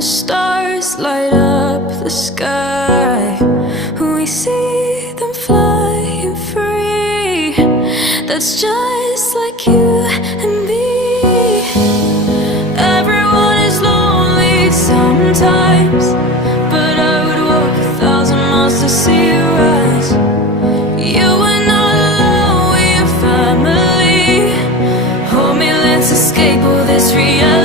The stars light up the sky. We see them flying free. That's just like you and me. Everyone is lonely sometimes, but I would walk 1,000 miles to see you rise. You are not alone, we're family. Hold me, let's escape all this reality.